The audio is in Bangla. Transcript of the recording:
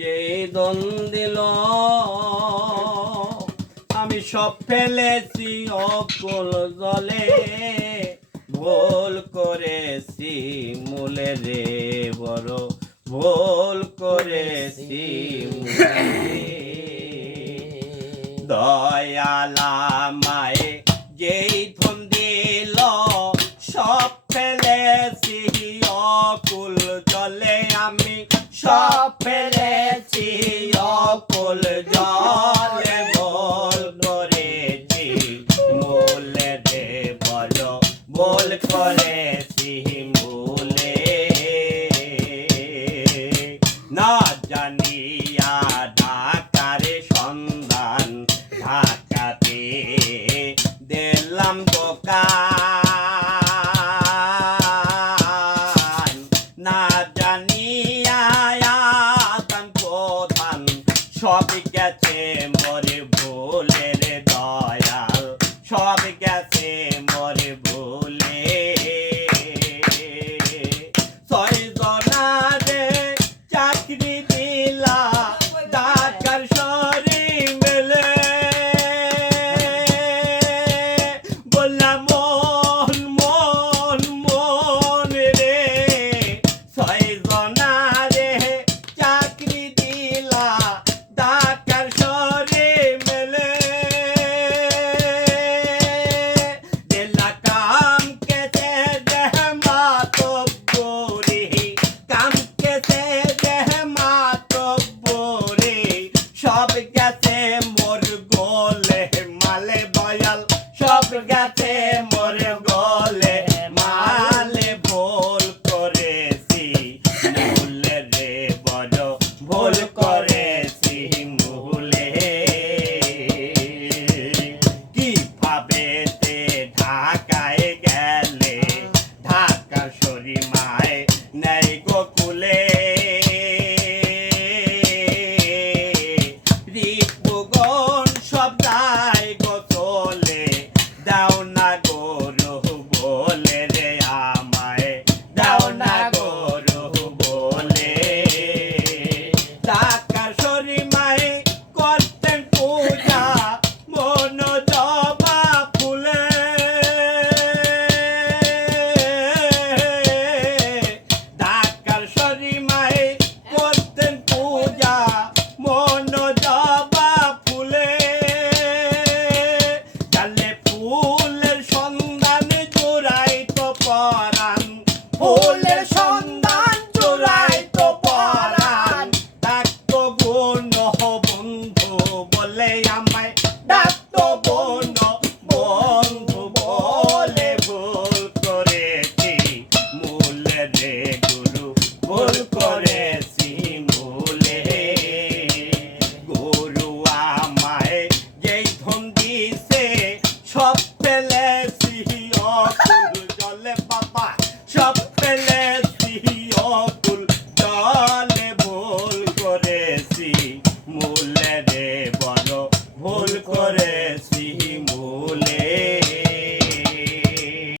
যে দন দিল আমি সব ফেলেছি অকুল জলে, ভুল করেছি মূলে রে বড় ভুল করেছি দয়ালা মায়ে যেই ধন দিল সব ফেলেছি অকুল জলে, আমি সব ফেলেছি অকুল জলে, ভুল করেছি মূলে রে বড় ভুল করেছি মূলে, না জানিয়া